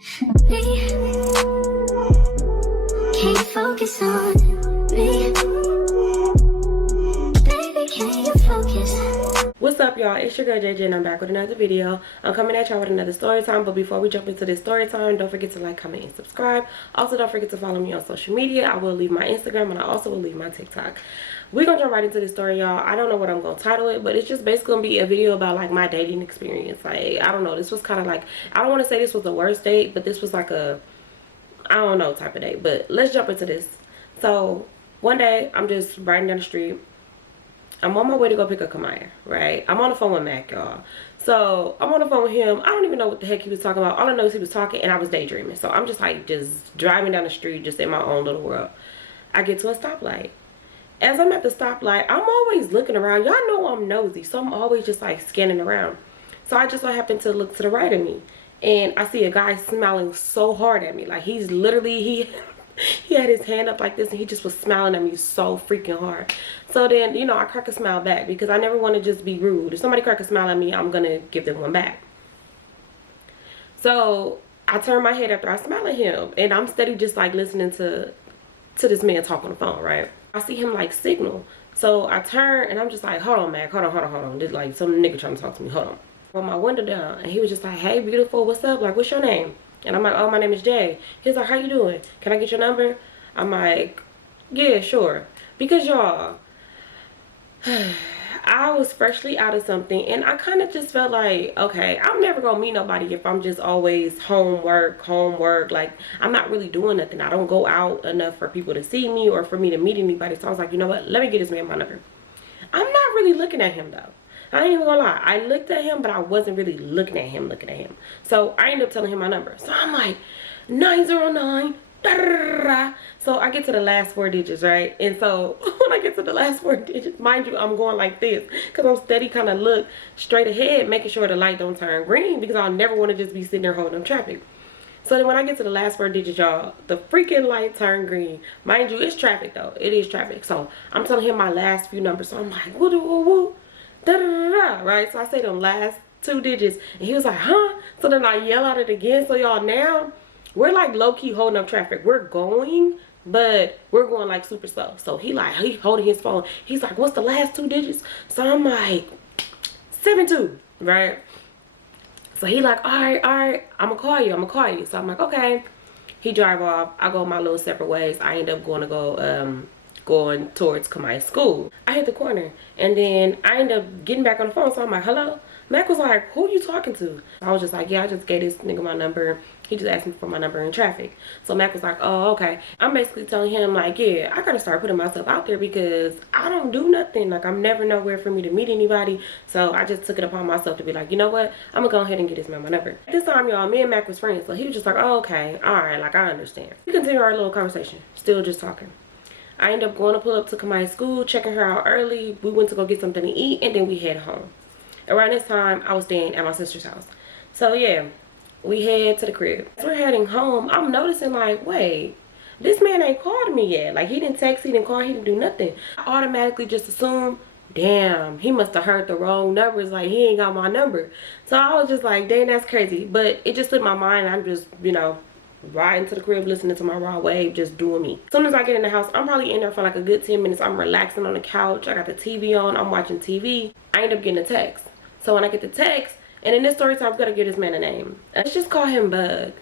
Can't focus on me. Baby, can you focus? What's up, y'all? It's your girl JJ and I'm back with another video. I'm coming at y'all with another story time, but before we jump into this story time, don't forget to like, comment, and subscribe. Also, don't forget to follow me on social media. I will leave my Instagram and I also will leave my TikTok. We're gonna jump right into this story, y'all. I don't know what I'm gonna title it, but it's just basically gonna be a video about like my dating experience. Like, I don't know, this was kind of like, I don't want to say this was the worst date, but this was like a, I don't know, type of date. But let's jump into this. So one day I'm just riding down the street. I'm on my way to go pick up Kamaya, right? I'm on the phone with Mac, y'all. So I'm on the phone with him. I don't even know what the heck he was talking about. All I know is he was talking and I was daydreaming. So I'm just like, just driving down the street, just in my own little world. I get to a stoplight. As I'm at the stoplight, I'm always looking around. Y'all know I'm nosy, so I'm always just like scanning around. So I just so happened to look to the right of me. And I see a guy smiling so hard at me. Like he's literally, he had his hand up like this and he just was smiling at me so freaking hard. So then, you know, I crack a smile back because I never want to just be rude. If somebody crack a smile at me, I'm going to give them one back. So I turn my head after I smile at him and I'm steady just like listening to this man talk on the phone, right? I see him like signal. So I turn and I'm just like, hold on, Mac, hold on. There's like some nigga trying to talk to me, hold on. I rolled my window down and he was just like, hey, beautiful, what's up? Like, what's your name? And I'm like, oh, my name is Jay. He's like, how you doing? Can I get your number? I'm like, yeah, sure. Because y'all, I was freshly out of something and I kind of just felt like, okay, I'm never gonna meet nobody if I'm just always homework. Like, I'm not really doing nothing. I don't go out enough for people to see me or for me to meet anybody. So I was like, you know what? Let me get this man my number. I'm not really looking at him though. I ain't even gonna lie. I looked at him, but I wasn't really looking at him. So I ended up telling him my number. So I'm like, 909. Da, da, da, da. So I get to the last 4 digits, right? And so when I get to the last 4 digits, mind you, I'm going like this because I'm steady kind of look straight ahead, making sure the light don't turn green because I'll never want to just be sitting there holding up traffic. So then when I get to the last 4 digits, y'all, the freaking light turned green. Mind you, it's traffic though. It is traffic. So I'm telling him my last few numbers. So I'm like, woo, woo, woo. Da, da, da, da, right? So I say them last 2 digits and he was like, huh? So then I yell at it again. So y'all, now we're like low-key holding up traffic. We're going, but we're going like super slow. So he holding his phone. He's like, what's the last 2 digits? So I'm like, 72, right? So he like, all right, I'm gonna call you. So I'm like, okay. He drive off. I go my little separate ways. I end up going towards Kamaya's school. I hit the corner and then I end up getting back on the phone. So I'm like, hello? Mac was like, who you talking to? I was just like, yeah, I just gave this nigga my number. He just asked me for my number in traffic. So Mac was like, oh, okay. I'm basically telling him like, yeah, I gotta start putting myself out there because I don't do nothing. Like, I'm never nowhere for me to meet anybody. So I just took it upon myself to be like, you know what? I'm gonna go ahead and get this man my number. At this time, y'all, me and Mac was friends. So he was just like, oh, okay, all right, like I understand. We continue our little conversation, still just talking. I ended up going to pull up to Kamaya's school, checking her out early. We went to go get something to eat, and then we head home. Around this time, I was staying at my sister's house. So, yeah, we head to the crib. As we're heading home, I'm noticing, like, wait, this man ain't called me yet. Like, he didn't text, he didn't call, he didn't do nothing. I automatically just assumed, damn, he must have heard the wrong numbers. Like, he ain't got my number. So, I was just like, dang, that's crazy. But it just slipped my mind. I'm just, you know, riding to the crib, listening to my raw wave, just doing me. As soon as I get in the house, I'm probably in there for like a good 10 minutes. I'm relaxing on the couch. I got the TV on. I'm watching TV. I end up getting a text. So when I get the text, and in this story time, I'm gonna give this man a name. Let's just call him Bug.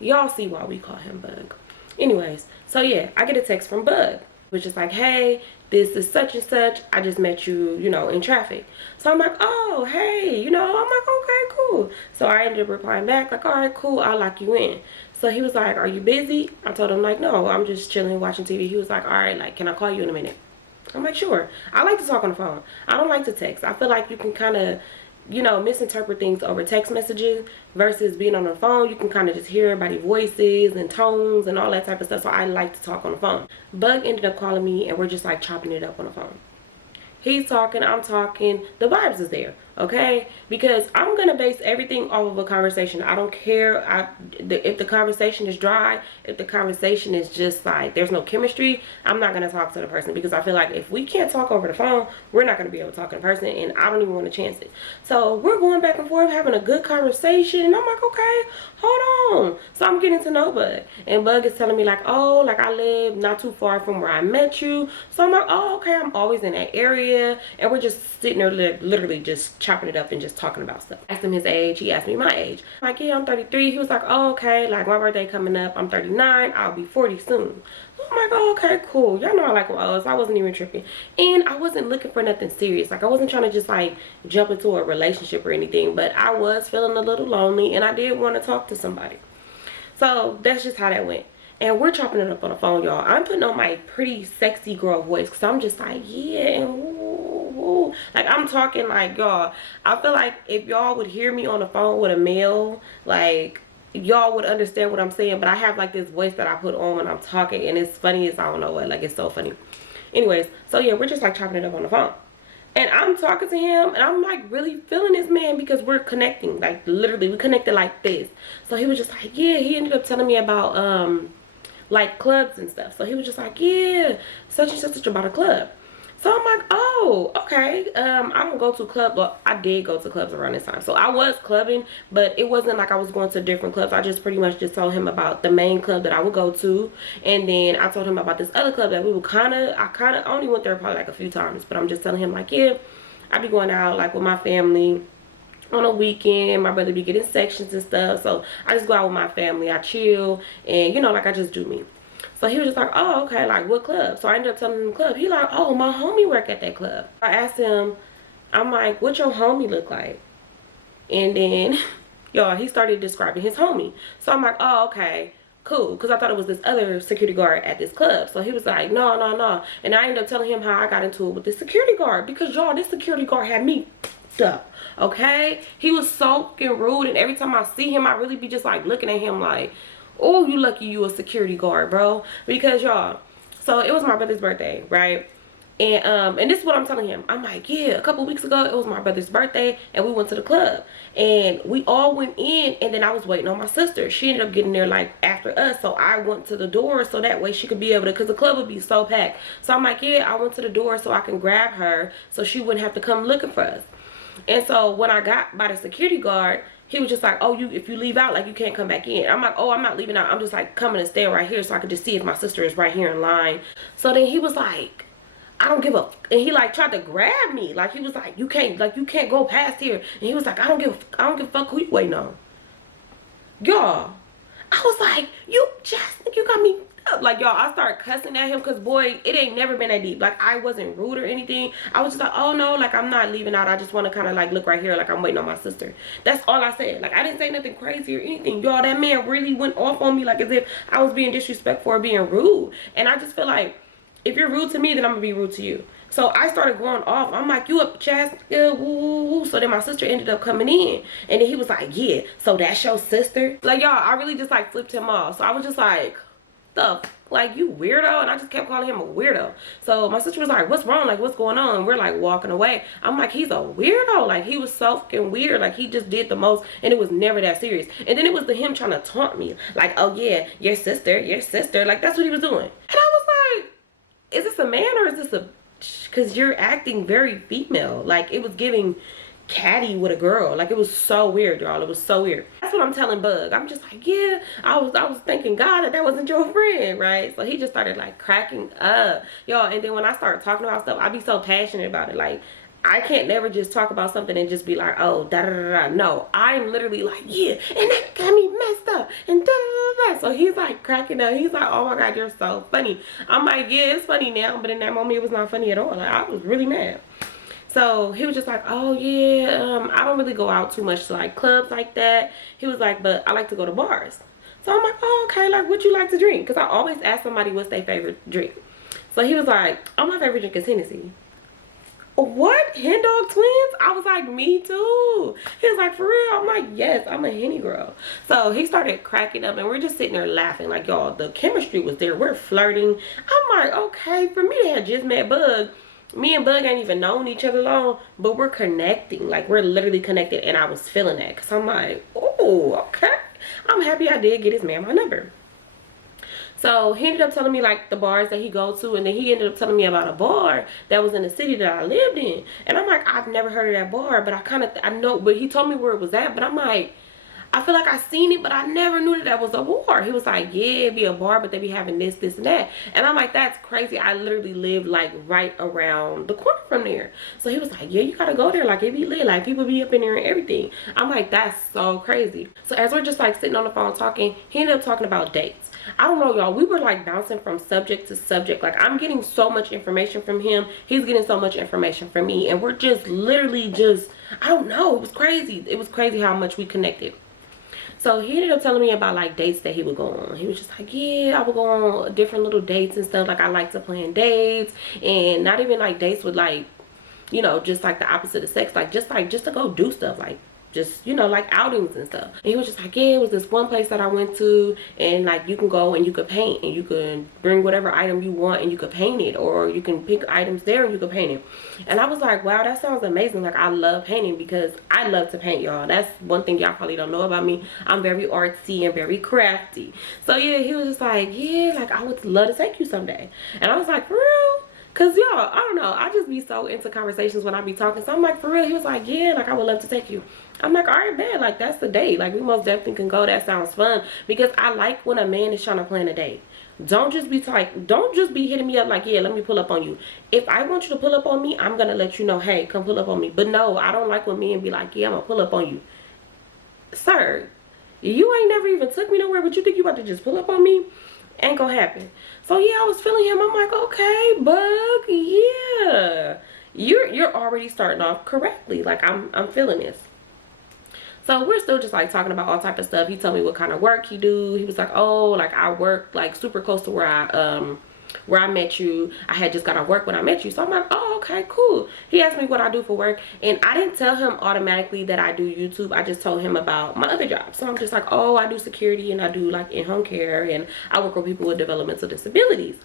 Y'all see why we call him Bug. Anyways, so yeah, I get a text from Bug, which is like, hey, this is such and such. I just met you, you know, in traffic. So I'm like, oh, hey, you know, I'm like, okay, cool. So I ended up replying back, like, all right, cool, I'll lock you in. So he was like, are you busy? I told him, like, no, I'm just chilling, watching TV. He was like, all right, like, can I call you in a minute? I'm like, sure. I like to talk on the phone. I don't like to text. I feel like you can kind of, you know, misinterpret things over text messages versus being on the phone. You can kind of just hear everybody's voices and tones and all that type of stuff. So I like to talk on the phone. Bug ended up calling me and we're just like chopping it up on the phone. He's talking, I'm talking. The vibes is there. okay? Because I'm gonna base everything off of a conversation. I don't care if the conversation is dry, if the conversation is just like there's no chemistry, I'm not gonna talk to the person, because I feel like if we can't talk over the phone, we're not gonna be able to talk in person, and I don't even want to chance it. So we're going back and forth having a good conversation, and I'm like, okay, hold on. So I'm getting to know Bug, and Bug is telling me like, oh, like I live not too far from where I met you. So I'm like, oh, okay, I'm always in that area, and we're just sitting there literally just chopping it up and just talking about stuff. I asked him his age, he asked me my age. I'm like, yeah, I'm 33. He was like, oh, okay, like my birthday coming up, I'm 39, I'll be 40 soon. I'm like, oh, okay, cool. Y'all know I like them, so I wasn't even tripping. And I wasn't looking for nothing serious. Like, I wasn't trying to just like jump into a relationship or anything, but I was feeling a little lonely, and I did want to talk to somebody. So that's just how that went. And we're chopping it up on the phone, y'all. I'm putting on my pretty sexy girl voice, because I'm just like, yeah, and woo, woo. Like, I'm talking like, y'all, I feel like if y'all would hear me on the phone with a male, like, y'all would understand what I'm saying. But I have like this voice that I put on when I'm talking, and it's funny as I don't know what. Like, it's so funny. Anyways, so yeah, we're just like chopping it up on the phone. And I'm talking to him, and I'm like really feeling this man, because we're connecting. Like, literally, we connected like this. So he was just like, yeah, he ended up telling me about like clubs and stuff. So he was just like, yeah, such and such about a club. So I'm like, oh, okay. I don't go to clubs. Well, I did go to clubs around this time. So I was clubbing, but it wasn't like I was going to different clubs. I just pretty much just told him about the main club that I would go to. And then I told him about this other club that we would I only went there probably like a few times. But I'm just telling him like, yeah, I be going out like with my family on a weekend. My brother be getting sections and stuff. So I just go out with my family. I chill. And, you know, like I just do me. So he was just like, oh, okay, like what club? So I ended up telling him the club. He like, oh, my homie work at that club. I asked him, I'm like, what your homie look like? And then, y'all, he started describing his homie. So I'm like, oh, okay, cool. Because I thought it was this other security guard at this club. So he was like, no, no, no. And I ended up telling him how I got into it with this security guard. Because, y'all, this security guard had me up, okay? He was so fucking rude. And every time I see him, I really be just like looking at him like, oh, you lucky you a security guard, bro. Because, y'all, so it was my brother's birthday, right? And this is what I'm telling him. I'm like, yeah, a couple weeks ago it was my brother's birthday, and we went to the club, and we all went in, and then I was waiting on my sister. She ended up getting there like after us, so I went to the door so that way she could be able to, because the club would be so packed. So I'm like, yeah, I went to the door so I can grab her so she wouldn't have to come looking for us. And so when I got by the security guard, he was just like, oh, if you leave out, like, you can't come back in. I'm like, oh, I'm not leaving out. I'm just like coming and staying right here so I could just see if my sister is right here in line. So then he was like, I don't give a f, and he like tried to grab me. Like, he was like, you can't go past here. And he was like, I don't give a fuck who you waiting on. Y'all, I was like, you got me up. Like, y'all, I started cussing at him, because boy, it ain't never been that deep. Like, I wasn't rude or anything. I was just like, oh no, like, I'm not leaving out. I just want to kind of like look right here, like I'm waiting on my sister. That's all I said. Like, I didn't say nothing crazy or anything. Y'all, that man really went off on me like as if I was being disrespectful or being rude. And I just feel like, if you're rude to me, then I'm gonna be rude to you. So I started going off. I'm like, you up, Chaz? Woo, woo, woo. So then my sister ended up coming in. And then he was like, yeah, so that's your sister? Like, y'all, I really just like flipped him off. So I was just like, like, you weirdo. And I just kept calling him a weirdo. So my sister was like, what's wrong? Like, what's going on? And we're like walking away. I'm like, he's a weirdo. Like, he was so fucking weird. Like, he just did the most, and it was never that serious. And then it was him trying to taunt me. Like, oh yeah, your sister. Like, that's what he was doing. And I was like, is this a man or is this a, because you're acting very female. Like, it was giving catty with a girl. Like, it was so weird, y'all. It was so weird. That's what I'm telling Bug. I'm just like, yeah, I was thanking God that wasn't your friend, right? So he just started like cracking up, y'all. And then when I start talking about stuff, I be so passionate about it. Like, I can't never just talk about something and just be like, oh, da da da da. No, I'm literally like, yeah, and that got me messed up, and da da da da. So he's like cracking up. He's like, oh my God, you're so funny. I'm like, yeah, it's funny now, but in that moment, it was not funny at all. Like, I was really mad. So he was just like, oh yeah, I don't really go out too much to like clubs like that. He was like, but I like to go to bars. So I'm like, oh, okay, like, what you like to drink? Because I always ask somebody what's their favorite drink. So he was like, oh, my favorite drink is Hennessy. What? Hen Dog Twins? I was like, me too. He was like, for real? I'm like, yes, I'm a Henny girl. So he started cracking up, and we're just sitting there laughing. Like, y'all, the chemistry was there. We're flirting. I'm like, okay, for me to have just met Bug, me and Bug ain't even known each other long, but we're connecting. Like, we're literally connected, and I was feeling that. Because I'm like, oh, okay. I'm happy I did get his man my number. So he ended up telling me like the bars that he goes to, and then he ended up telling me about a bar that was in the city that I lived in. And I'm like, I've never heard of that bar, but I know, but he told me where it was at. But I'm like, I feel like I seen it, but I never knew that was a bar. He was like, yeah, it'd be a bar, but they be having this, this, and that. And I'm like, that's crazy. I literally live like right around the corner from there. So he was like, yeah, you gotta go there. Like, it be lit. Like, people be up in there and everything. I'm like, that's so crazy. So as we're just like sitting on the phone talking, he ended up talking about dates. I don't know, y'all. We were like bouncing from subject to subject. Like, I'm getting so much information from him. He's getting so much information from me. And we're just literally just, I don't know. It was crazy. It was crazy how much we connected. So he ended up telling me about like dates that he would go on. He was just like, yeah, I would go on different little dates and stuff. Like, I like to plan dates, and not even like dates with like, you know, just like the opposite of sex. Like just to go do stuff, like just, you know, like outings and stuff. And he was just like, yeah, it was this one place that I went to, and like you can go and you could paint, and you can bring whatever item you want and you could paint it, or you can pick items there and you could paint it. And I was like, wow, that sounds amazing. Like, I love painting because I love to paint, y'all. That's one thing y'all probably don't know about me. I'm very artsy and very crafty. So yeah, he was just like, yeah, like I would love to take you someday. And I was like, for real? Cause y'all, I don't know, I just be so into conversations when I be talking. So I'm like, for real? He was like, yeah, like I would love to take you. I'm like, all right, man, like that's the date. Like, we most definitely can go. That sounds fun. Because I like when a man is trying to plan a date. Don't just be hitting me up like, yeah, let me pull up on you. If I want you to pull up on me, I'm gonna let you know, hey, come pull up on me. But no, I don't like when men be like, yeah, I'm gonna pull up on you. Sir, you ain't never even took me nowhere, but you think you about to just pull up on me? Ain't gonna happen. So yeah, I was feeling him. I'm like, okay, Bug, yeah, you're already starting off correctly. Like, I'm feeling this. So we're still just like talking about all type of stuff. He told me what kind of work he do. He was like, oh, like I work like super close to where I met you. I had just got off work when I met you. So I'm like, oh, okay, cool. He asked me what I do for work, and I didn't tell him automatically that I do YouTube. I just told him about my other job. So I'm just like, oh, I do security, and I do like in-home care, and I work with people with developmental disabilities.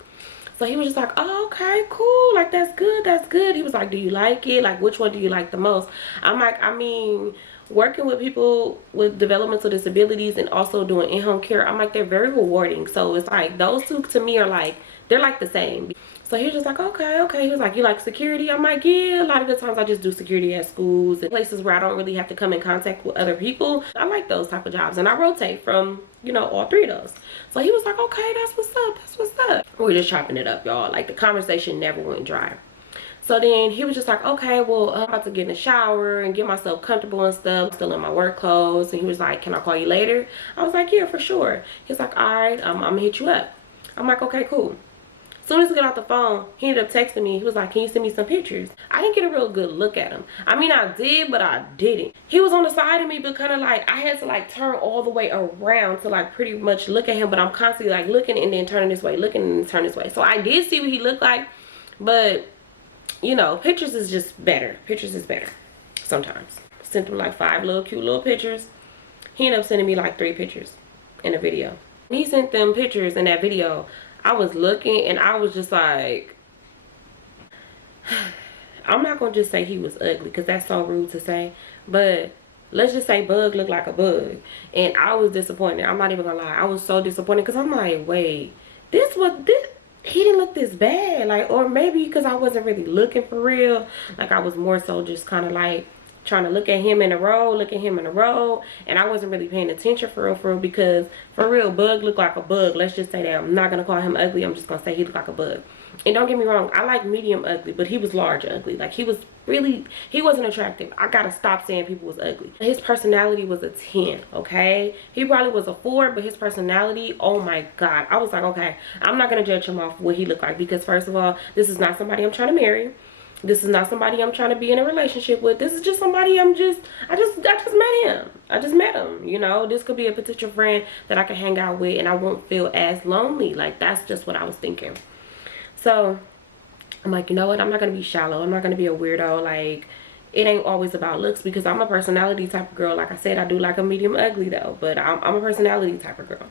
So he was just like, oh, okay, cool. Like, that's good, that's good. He was like, do you like it? Like, which one do you like the most? I'm like, I mean, working with people with developmental disabilities and also doing in-home care, I'm like, they're very rewarding. So it's like, those two to me are like, they're like the same. So he was just like, okay. He was like, you like security? I'm like, yeah, a lot of the times I just do security at schools and places where I don't really have to come in contact with other people. I like those type of jobs, and I rotate from, you know, all three of those. So he was like, okay, that's what's up, that's what's up. We're just chopping it up, y'all. Like, the conversation never went dry. So then he was just like, okay, well, I'm about to get in the shower and get myself comfortable and stuff. Still in my work clothes. And he was like, can I call you later? I was like, yeah, for sure. He's like, all right, I'm gonna hit you up. I'm like, okay, cool. As soon as we got off the phone, he ended up texting me. He was like, can you send me some pictures? I didn't get a real good look at him. I mean, I did, but I didn't. He was on the side of me, but kind of like, I had to like turn all the way around to like pretty much look at him. But I'm constantly like looking and then turning this way, looking and then turning this way. So I did see what he looked like, but you know, pictures is just better. Pictures is better sometimes. Sent him like 5 little cute little pictures. He ended up sending me like 3 pictures in a video. When he sent them pictures in that video, I was looking and I was just like, I'm not gonna just say he was ugly because that's so rude to say, but let's just say Bug looked like a bug. And I was disappointed. I'm not even gonna lie. I was so disappointed because I'm like, wait, he didn't look this bad. Like, or maybe because I wasn't really looking for real. Like, I was more so just kind of like trying to look at him in a row, and I wasn't really paying attention for real, because for real, Bug looked like a bug. Let's just say that. I'm not gonna call him ugly. I'm just gonna say he looked like a bug. And don't get me wrong, I like medium ugly, but he was large ugly. Like, he wasn't attractive. I gotta stop saying people was ugly. His personality was a 10, okay? He probably was a 4, but his personality, oh my God. I was like, okay, I'm not gonna judge him off what he looked like, because first of all, this is not somebody I'm trying to marry. This is not somebody I'm trying to be in a relationship with. This is just somebody I just met him. I just met him, you know. This could be a potential friend that I can hang out with and I won't feel as lonely. Like, that's just what I was thinking. So I'm like, you know what? I'm not going to be shallow. I'm not going to be a weirdo. Like, it ain't always about looks, because I'm a personality type of girl. Like I said, I do like a medium ugly though, but I'm a personality type of girl.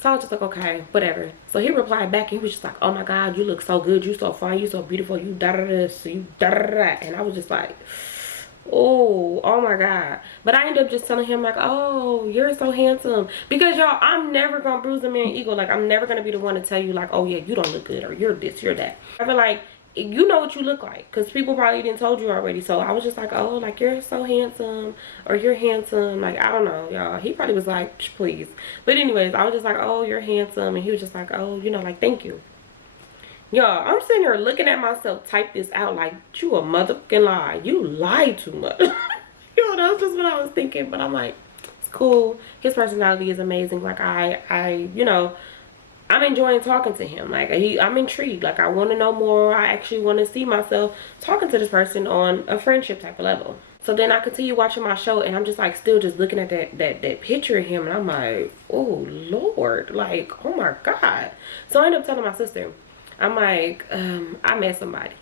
So I was just like, okay, whatever. So he replied back and he was just like, oh my God, you look so good, you so fine, you so beautiful, you da da da, you da da da. And I was just like, oh my God. But I ended up just telling him like, oh, you're so handsome. Because y'all, I'm never gonna bruise a man's ego. Like, I'm never gonna be the one to tell you like, oh yeah, you don't look good, or you're this, you're that. I feel like you know what you look like, because people probably didn't told you already. So I was just like, oh, like, you're so handsome, or you're handsome. Like, I don't know, y'all. He probably was like, please. But anyways, I was just like, oh, you're handsome. And he was just like, oh, you know, like, thank you. Y'all, I'm sitting here looking at myself type this out like, you a motherfucking lie. You lie too much. You know, that's just what I was thinking. But I'm like, it's cool. His personality is amazing. Like, you know, I'm enjoying talking to him. Like, I'm intrigued. Like, I want to know more. I actually want to see myself talking to this person on a friendship type of level. So then I continue watching my show, and I'm just like still just looking at that picture of him, and I'm like, oh Lord, like, oh my God. So I end up telling my sister, I'm like, I met somebody.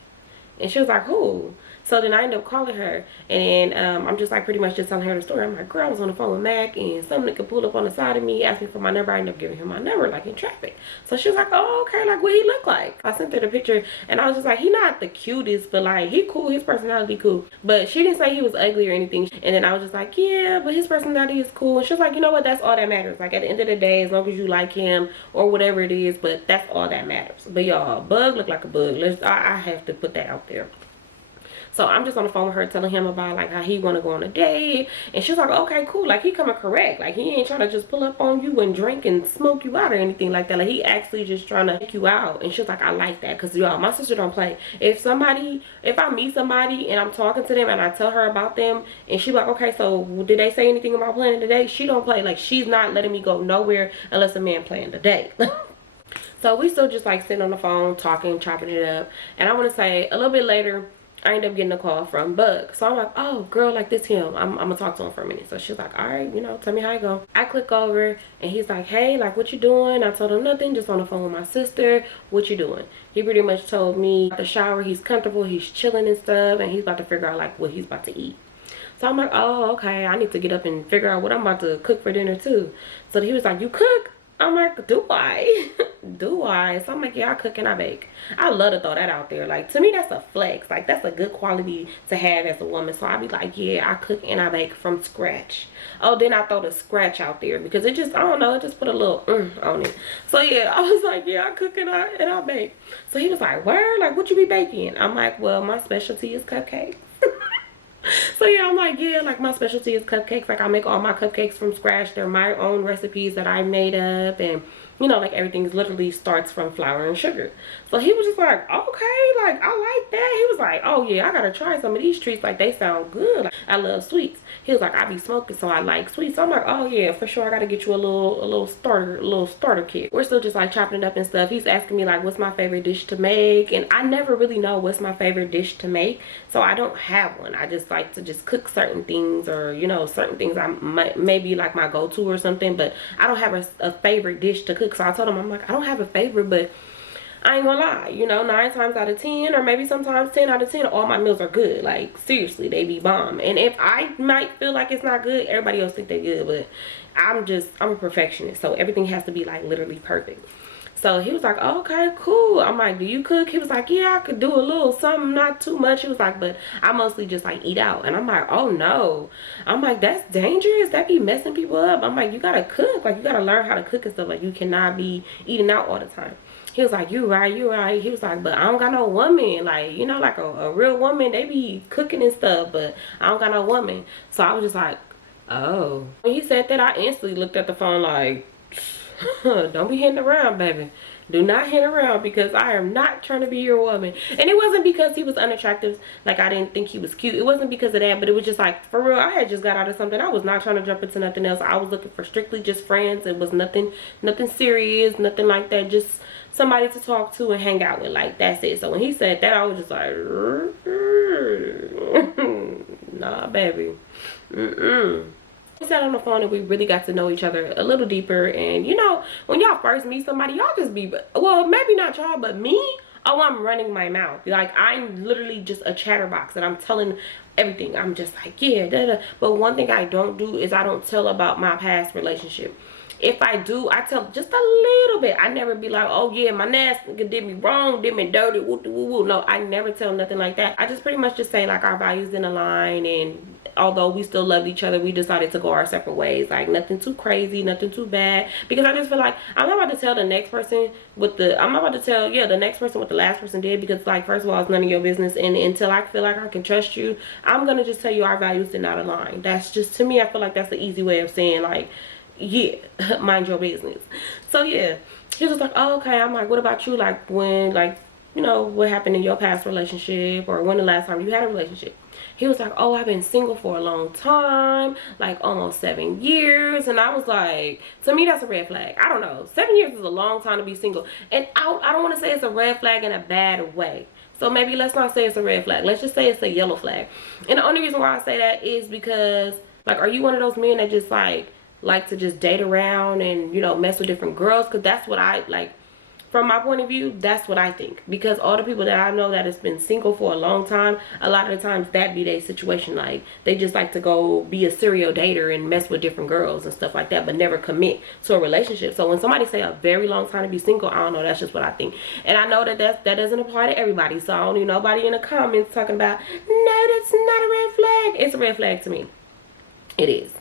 And she was like, who? So then I ended up calling her, and I'm just like pretty much just telling her the story. I'm like, girl, I was on the phone with Mac, and some nigga pulled up on the side of me, asked me for my number. I ended up giving him my number, like, in traffic. So she was like, oh, okay, like, what he look like? I sent her the picture, and I was just like, he not the cutest, but like, he cool, his personality cool. But she didn't say he was ugly or anything. And then I was just like, yeah, but his personality is cool. And she was like, you know what, that's all that matters. Like, at the end of the day, as long as you like him or whatever it is, but that's all that matters. But y'all, bug look like a bug. I have to put that out there. So I'm just on the phone with her telling him about like how he want to go on a date. And she's like, okay, cool. Like, he coming correct. Like, he ain't trying to just pull up on you and drink and smoke you out or anything like that. Like, he actually just trying to take you out. And she's like, I like that. Because y'all, my sister don't play. If I meet somebody and I'm talking to them and I tell her about them and she like, okay, so did they say anything about planning the date? She don't play. Like, she's not letting me go nowhere unless a man planned the date. So we still just like sitting on the phone talking, chopping it up. And I want to say a little bit later, I ended up getting a call from Bug. So I'm like, oh, girl, like, this him. I'm gonna talk to him for a minute. So she's like, all right, you know, tell me how it go. I click over and he's like, hey, like, what you doing? I told him nothing, just on the phone with my sister. What you doing? He pretty much told me the shower, he's comfortable, he's chilling and stuff, and he's about to figure out like what he's about to eat. So I'm like, oh, okay, I need to get up and figure out what I'm about to cook for dinner too. So he was like, you cook? I'm like, do I? Do I? So I'm like, yeah, I cook and I bake. I love to throw that out there. Like, to me, that's a flex. Like, that's a good quality to have as a woman. So I'll be like, yeah, I cook and I bake from scratch. Oh, then I throw the scratch out there because it just, I don't know, it just put a little on it. So yeah, I was like, yeah, I cook and I bake. So he was like, word? Like, what you be baking? I'm like, well, my specialty is cupcakes. So yeah, I'm like, yeah, like, my specialty is cupcakes. Like, I make all my cupcakes from scratch. They're my own recipes that I made up, and you know, like, everything literally starts from flour and sugar. So he was just like, okay, like, I like that. He was like, oh yeah, I gotta try some of these treats. Like, they sound good. Like, I love sweets. He was like, I be smoking, so I like sweets. So I'm like, oh yeah, for sure, I gotta get you a little starter kit. We're still just like chopping it up and stuff. He's asking me like, what's my favorite dish to make, and I never really know what's my favorite dish to make. So I don't have one. I just like to just cook certain things, or you know, certain things I might maybe like my go-to or something, but I don't have a favorite dish to cook. So I told him, I'm like, I don't have a favorite, but I ain't gonna lie, you know, 9 times out of 10, or maybe sometimes 10 out of 10, all my meals are good. Like, seriously, they be bomb. And if I might feel like it's not good, everybody else think they good, but I'm a perfectionist, so everything has to be like literally perfect. So he was like, oh, okay, cool. I'm like, do you cook? He was like, yeah, I could do a little something, not too much. He was like, but I mostly just like eat out. And I'm like, oh no. I'm like, that's dangerous. That be messing people up. I'm like, you gotta cook. Like, you gotta learn how to cook and stuff. Like, you cannot be eating out all the time. He was like, you right. He was like, but I don't got no woman. Like, you know, like a real woman, they be cooking and stuff, but I don't got no woman. So I was just like, oh. When he said that, I instantly looked at the phone like, don't be hitting around, baby. Do not hit around, because I am not trying to be your woman. And it wasn't because he was unattractive, like I didn't think he was cute. It wasn't because of that, but it was just like, for real, I had just got out of something. I was not trying to jump into nothing else. I was looking for strictly just friends. It was nothing serious, nothing like that. Just somebody to talk to and hang out with. Like, that's it. So when he said that, I was just like, nah, baby. We sat on the phone and we really got to know each other a little deeper. And you know, when y'all first meet somebody, y'all just be, well, maybe not y'all, but me, oh, I'm running my mouth. Like, I'm literally just a chatterbox, and I'm telling everything. I'm just like, yeah, da, da. But one thing I don't do is I don't tell about my past relationship. If I do, I tell just a little bit. I never be like, oh yeah, my nasty nigga did me wrong, did me dirty, woo woo woo. No, I never tell nothing like that. I just pretty much just say like our values didn't align, and although we still loved each other, we decided to go our separate ways. Like nothing too crazy, nothing too bad. Because I just feel like I'm not about to tell the next person I'm not about to tell, yeah, the next person what the last person did, because like, first of all, it's none of your business. And until I feel like I can trust you, I'm gonna just tell you our values did not align. That's just, to me, I feel like that's the easy way of saying like, yeah, mind your business. So yeah, he was just like, oh, okay. I'm like, what about you? Like, when, like, you know, what happened in your past relationship, or when the last time you had a relationship? He was like, oh, I've been single for a long time, like almost 7 years. And I was like, to me, that's a red flag. I don't know, 7 years is a long time to be single. And I don't want to say it's a red flag in a bad way. So maybe let's not say it's a red flag. Let's just say it's a yellow flag. And the only reason why I say that is because, like, are you one of those men that just like to just date around and, you know, mess with different girls? Because that's what I like. From my point of view, that's what I think. Because all the people that I know that has been single for a long time, a lot of the times that be their situation. Like, they just like to go be a serial dater and mess with different girls and stuff like that, but never commit to a relationship. So when somebody say a very long time to be single, I don't know, that's just what I think. And I know that that doesn't apply to everybody. So I don't need nobody in the comments talking about, no, that's not a red flag. It's a red flag to me. It is.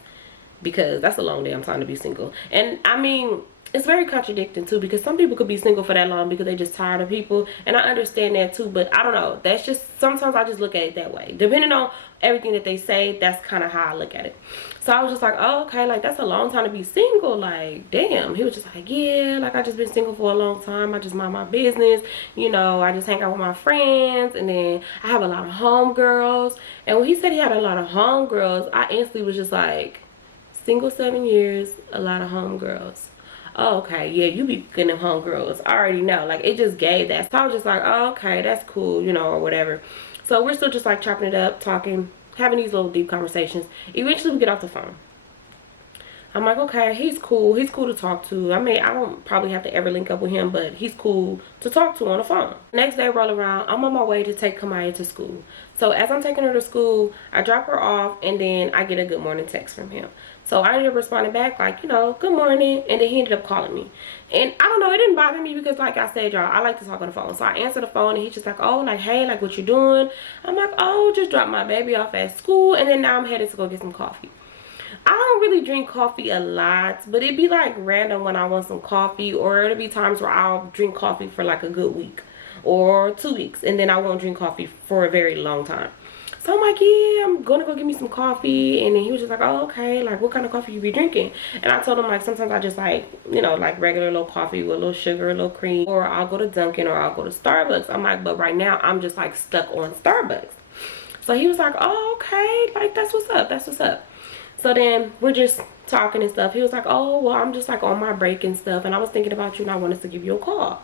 Because that's a long damn time to be single. And I mean, it's very contradicting too, because some people could be single for that long because they just tired of people, and I understand that too. But I don't know, that's just, sometimes I just look at it that way. Depending on everything that they say, that's kind of how I look at it. So I was just like, oh, okay, like that's a long time to be single. Like, damn. He was just like, yeah, like I just been single for a long time. I just mind my business, you know, I just hang out with my friends, and then I have a lot of homegirls. And when he said he had a lot of homegirls, I instantly was just like, single 7 years, a lot of homegirls. Oh, okay, yeah, you be getting them homegirls. I already know. Like, it just gave that. So I was just like, oh, okay, that's cool, you know, or whatever. So we're still just like chopping it up, talking, having these little deep conversations. Eventually we get off the phone. I'm like, okay, he's cool. He's cool to talk to. I mean, I don't probably have to ever link up with him, but he's cool to talk to on the phone. Next day roll around, I'm on my way to take Kamaya to school. So as I'm taking her to school, I drop her off, and then I get a good morning text from him. So I ended up responding back like, you know, good morning. And then he ended up calling me. And I don't know, it didn't bother me because, like I said, y'all, I like to talk on the phone. So I answered the phone, and he's just like, oh, like, hey, like, what you doing? I'm like, oh, just dropped my baby off at school, and then now I'm headed to go get some coffee. I don't really drink coffee a lot, but it'd be like random when I want some coffee, or it'll be times where I'll drink coffee for like a good week or 2 weeks, and then I won't drink coffee for a very long time. So I'm like, yeah, I'm gonna go get me some coffee. And then he was just like, oh, okay, like, what kind of coffee you be drinking? And I told him, like, sometimes I just like, you know, like regular little coffee with a little sugar, a little cream, or I'll go to Dunkin', or I'll go to Starbucks. I'm like, but right now I'm just like stuck on Starbucks. So he was like, oh, okay, like, that's what's up, that's what's up. So then we're just talking and stuff. He was like, oh, well, I'm just like on my break and stuff, and I was thinking about you, and I wanted to give you a call.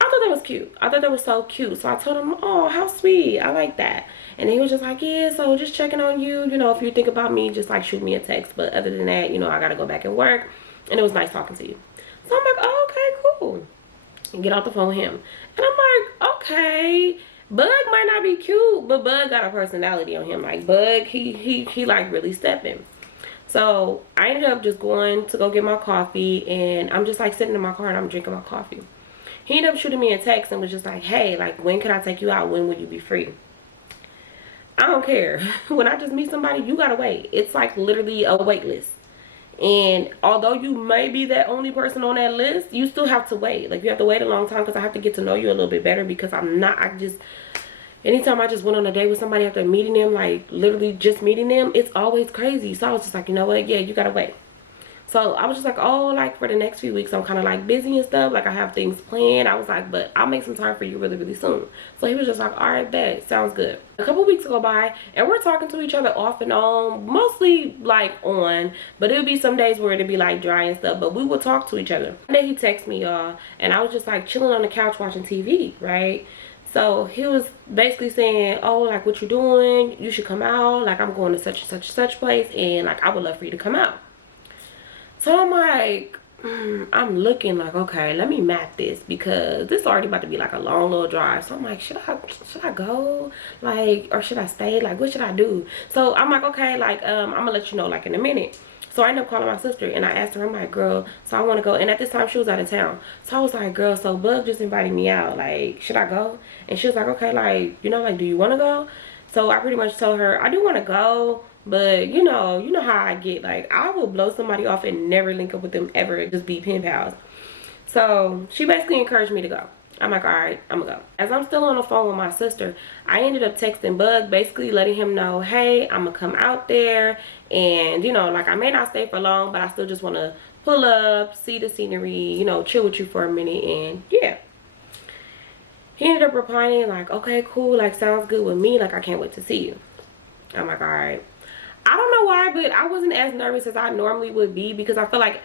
I thought that was cute. I thought that was so cute. So I told him, oh, how sweet, I like that. And he was just like, yeah, so just checking on you, you know, if you think about me, just like shoot me a text. But other than that, you know, I gotta go back and work, and it was nice talking to you. So I'm like, oh, okay, cool. And get off the phone with him. And I'm like, okay, Bug might not be cute, but Bug got a personality on him. Like, Bug, he like really stepping. So I ended up just going to go get my coffee, and I'm just like sitting in my car, and I'm drinking my coffee. He ended up shooting me a text and was just like, hey, like, when can I take you out? When will you be free? I don't care. When I just meet somebody, you gotta wait. It's like literally a wait list. And although you may be that only person on that list, you still have to wait. Like, you have to wait a long time, because I have to get to know you a little bit better, because anytime I just went on a date with somebody after meeting them, like literally just meeting them, it's always crazy. So I was just like, you know what? Yeah, you gotta wait. So I was just like, oh, like for the next few weeks, I'm kind of like busy and stuff. Like, I have things planned. I was like, but I'll make some time for you really, really soon. So he was just like, all right, bet. Sounds good. A couple weeks go by, and we're talking to each other off and on, mostly like on, but it would be some days where it'd be like dry and stuff, but we would talk to each other. One day he texted me, y'all, and I was just like chilling on the couch watching TV, right? So he was basically saying, oh, like, what you doing? You should come out. Like, I'm going to such and such place, and like, I would love for you to come out. So I'm like, I'm looking like, okay, let me map this because this is already about to be like a long little drive. So I'm like, should I go, like, or should I stay? Like, what should I do? So I'm like, okay, like, I'm gonna let you know like in a minute. So I ended up calling my sister and I asked her, I'm like, girl, so I want to go. And at this time she was out of town. So I was like, girl, so Bug just invited me out. Like, should I go? And she was like, okay, like, you know, like, do you want to go? So I pretty much told her, I do want to go. But you know how I get. Like, I will blow somebody off and never link up with them ever. Just be pen pals. So she basically encouraged me to go. I'm like, all right, I'm gonna go. As I'm still on the phone with my sister, I ended up texting Bug, basically letting him know, hey, I'm gonna come out there, and you know, like, I may not stay for long, but I still just want to pull up, see the scenery, you know, chill with you for a minute. And yeah, he ended up replying like, okay, cool, like, sounds good with me, like, I can't wait to see you. I'm like, all right. I don't know why, but I wasn't as nervous as I normally would be, because I feel like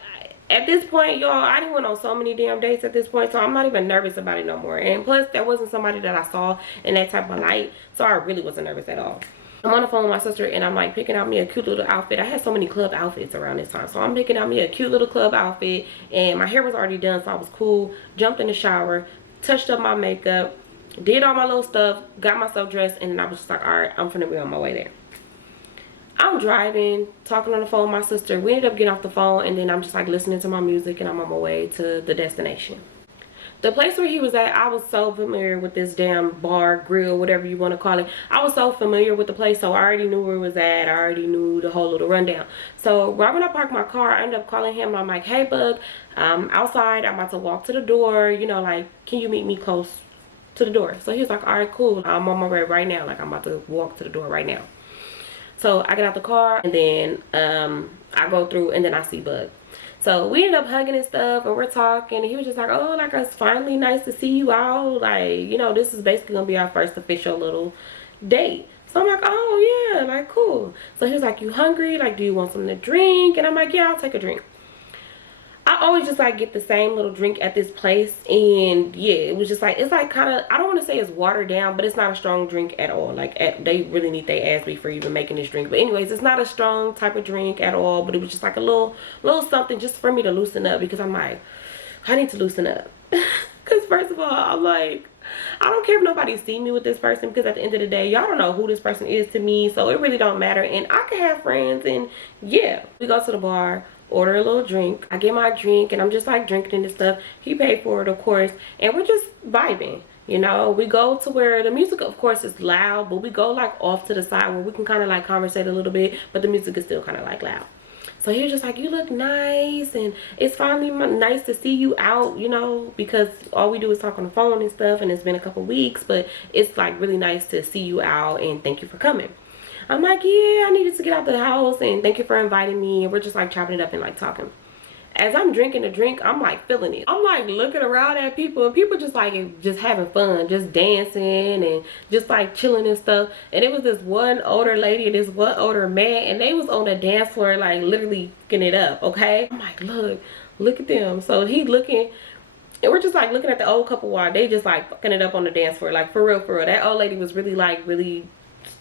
at this point, y'all, I didn't went on so many damn dates at this point, so I'm not even nervous about it no more. And plus, there wasn't somebody that I saw in that type of light, so I really wasn't nervous at all. I'm on the phone with my sister and I'm like picking out me a cute little outfit. I had so many club outfits around this time, so I'm picking out me a cute little club outfit, and my hair was already done, so I was cool. Jumped in the shower, touched up my makeup, did all my little stuff, got myself dressed, and then I was just like, all right, I'm finna be on my way there. I'm driving, talking on the phone with my sister. We ended up getting off the phone, and then I'm just like listening to my music, and I'm on my way to the destination. The place where he was at, I was so familiar with this damn bar, grill, whatever you want to call it. I was so familiar with the place, so I already knew where it was at. I already knew the whole little rundown. So right when I parked my car, I ended up calling him. I'm like, hey, Bug, I'm outside. I'm about to walk to the door. You know, like, can you meet me close to the door? So he was like, all right, cool. I'm on my way right now. Like, I'm about to walk to the door right now. So I get out the car, and then I go through, and then I see Bug. So we ended up hugging and stuff, and we're talking, and he was just like, oh, like, it's finally nice to see you out. Like, you know, this is basically gonna be our first official little date. So I'm like, oh yeah, like, cool. So he was like, you hungry? Like, do you want something to drink? And I'm like, yeah, I'll take a drink. I always just like get the same little drink at this place, and yeah, it was just like, it's like kind of, I don't want to say it's watered down, but it's not a strong drink at all. Like, they really need their ass beat for even making this drink. But anyways, it's not a strong type of drink at all, but it was just like a little something just for me to loosen up, because I'm like, I need to loosen up. Because first of all, I'm like, I don't care if nobody see me with this person, because at the end of the day, y'all don't know who this person is to me, so it really don't matter. And I can have friends, and yeah, we go to the bar, order a little drink. I get my drink, and I'm just like drinking and stuff. He paid for it, of course, and we're just vibing. You know, we go to where the music, of course, is loud, but we go like off to the side where we can kind of like conversate a little bit, but the music is still kind of like loud. So he was just like, you look nice, and it's finally nice to see you out, you know, because all we do is talk on the phone and stuff, and it's been a couple weeks, but it's like really nice to see you out, and thank you for coming. I'm like, yeah, I needed to get out the house, and thank you for inviting me. And we're just like chopping it up and like talking. As I'm drinking the drink, I'm like feeling it. I'm like looking around at people, and people just like just having fun, just dancing and just like chilling and stuff. And it was this one older lady and this one older man, and they was on the dance floor like literally fucking it up, okay? I'm like, look at them. So he looking, and we're just like looking at the old couple while they just like fucking it up on the dance floor. Like, for real, for real. That old lady was really like, really,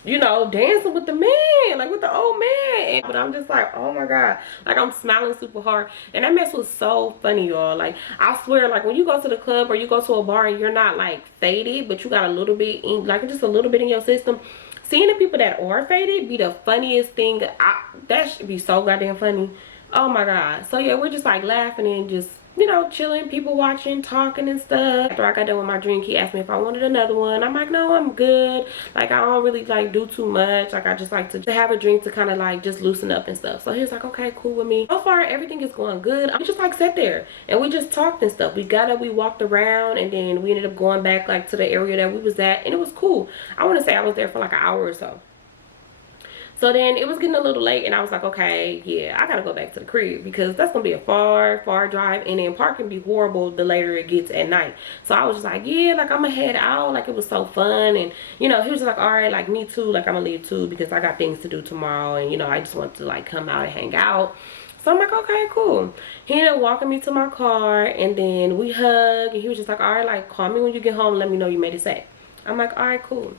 you know, dancing with the man, like with the old man. But I'm just like, oh my god, like, I'm smiling super hard. And that mess was so funny, y'all. Like, I swear, like, when you go to the club or you go to a bar and you're not like faded, but you got a little bit in, like, just a little bit in your system, seeing the people that are faded be the funniest thing. That should be so goddamn funny. Oh my god. So yeah, we're just like laughing and just, you know, chilling, people watching, talking and stuff. After I got done with my drink, he asked me if I wanted another one. I'm like, no, I'm good. Like, I don't really like do too much. Like, I just like to have a drink to kind of like just loosen up and stuff. So he was like, okay, cool with me. So far, everything is going good. We just like sat there and we just talked and stuff. We got up, we walked around, and then we ended up going back like to the area that we was at, and it was cool. I want to say I was there for like an hour or so. So then it was getting a little late, and I was like, okay, yeah, I gotta go back to the crib, because that's gonna be a far drive, and then parking be horrible the later it gets at night. So I was just like, yeah, like, I'm gonna head out. Like, it was so fun. And you know, he was just like, all right, like, me too, like, I'm gonna leave too, because I got things to do tomorrow, and you know, I just want to like come out and hang out. So I'm like, okay, cool. He ended up walking me to my car, and then we hugged, and he was just like, all right, like, call me when you get home, let me know you made it safe. I'm like, all right, cool.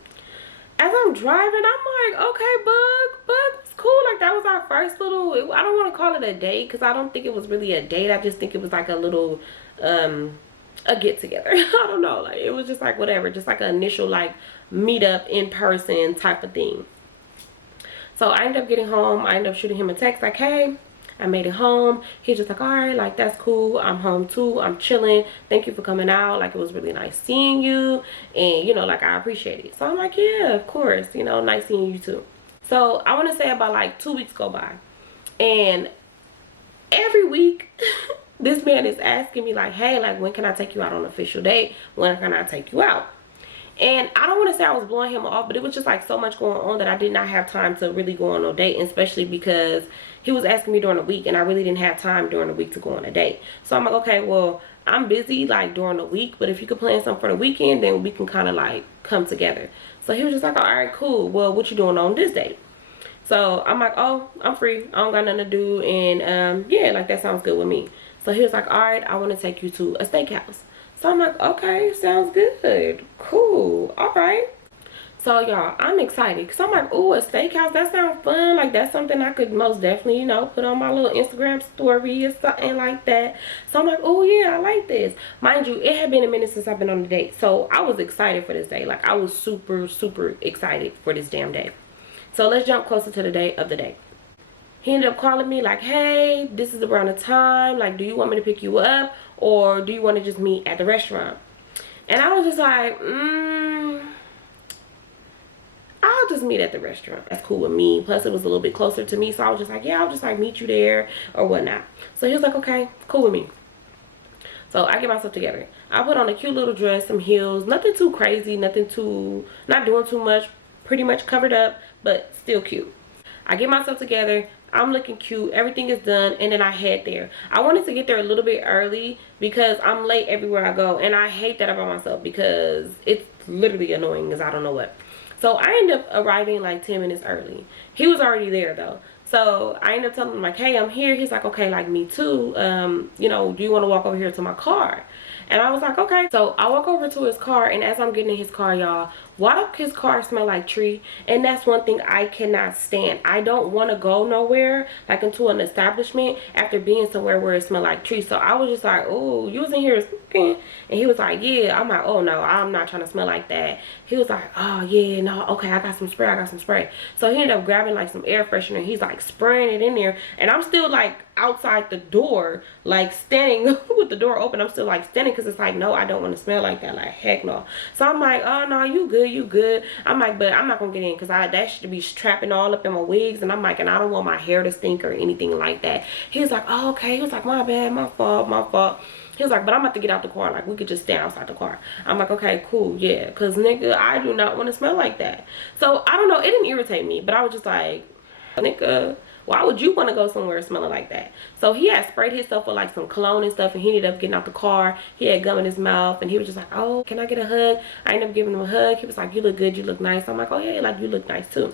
as I'm driving, I'm like, okay, Bug, it's cool. Like, that was our first little, I don't want to call it a date because I don't think it was really a date. I just think it was like a little, a get together. I don't know. Like, it was just like whatever. Just like an initial, like, meetup in person type of thing. So I ended up getting home. I ended up shooting him a text like, hey, I made it home. He's just like, all right, like, that's cool. I'm home too. I'm chilling. Thank you for coming out. Like, it was really nice seeing you. And, you know, like, I appreciate it. So I'm like, yeah, of course. You know, nice seeing you too. So I want to say about like 2 weeks go by. And every week, this man is asking me like, hey, like, when can I take you out on an official date? When can I take you out? And I don't want to say I was blowing him off, but it was just like so much going on that I did not have time to really go on no date, especially because he was asking me during the week and I really didn't have time during the week to go on a date. So I'm like, okay, well, I'm busy like during the week, but if you could plan something for the weekend, then we can kind of like come together. So he was just like, all right, cool. Well, what you doing on this date? So I'm like, oh, I'm free. I don't got nothing to do. And yeah, like, that sounds good with me. So he was like, all right, I want to take you to a steakhouse. So I'm like, okay, sounds good. Cool. All right. So, y'all, I'm excited. Because I'm like, ooh, a steakhouse, that sounds fun. Like, that's something I could most definitely, you know, put on my little Instagram story or something like that. So I'm like, oh, yeah, I like this. Mind you, it had been a minute since I've been on a date. So I was excited for this day. Like, I was super, super excited for this damn day. So let's jump closer to the day of the day. He ended up calling me like, hey, this is around the time. Like, do you want me to pick you up? Or do you want to just meet at the restaurant? And I was just like, I'll just meet at the restaurant. That's cool with me. Plus, it was a little bit closer to me. So I was just like, yeah, I'll just like meet you there or whatnot. So he was like, okay, cool with me. So I get myself together. I put on a cute little dress, some heels. Nothing too crazy. Nothing too, not doing too much. Pretty much covered up, but still cute. I get myself together. I'm looking cute. Everything is done. And then I head there. I wanted to get there a little bit early because I'm late everywhere I go. And I hate that about myself because it's literally annoying as I don't know what. So I ended up arriving like 10 minutes early. He was already there though. So I ended up telling him like, hey, I'm here. He's like, okay, like me too. You know, do you want to walk over here to my car? And I was like, okay. So I walk over to his car, and as I'm getting in his car, y'all, why don't his car smell like tree? And that's one thing I cannot stand. I don't want to go nowhere, like into an establishment, after being somewhere where it smelled like tree. So I was just like, oh, you was in here smoking? And he was like, yeah. I'm like, oh, no, I'm not trying to smell like that. He was like, oh, yeah, no, okay, I got some spray. So he ended up grabbing like some air freshener. He's like spraying it in there. And I'm still like outside the door, like standing with the door open. I'm still like standing because it's like, no, I don't want to smell like that. Like, heck no. So I'm like, oh, no, you good. I'm like, but I'm not gonna get in because that should be trapping all up in my wigs. And I'm like, and I don't want my hair to stink or anything like that. He was like, oh, okay. He was like, my bad, my fault. He was like, but I'm about to get out the car. Like, we could just stand outside the car. I'm like, okay, cool, yeah. Because, nigga, I do not want to smell like that. So, I don't know. It didn't irritate me. But I was just like, nigga, why would you want to go somewhere smelling like that? So, he had sprayed himself with, like, some cologne and stuff. And he ended up getting out the car. He had gum in his mouth. And he was just like, oh, can I get a hug? I ended up giving him a hug. He was like, you look good. You look nice. I'm like, oh, yeah, like, you look nice, too.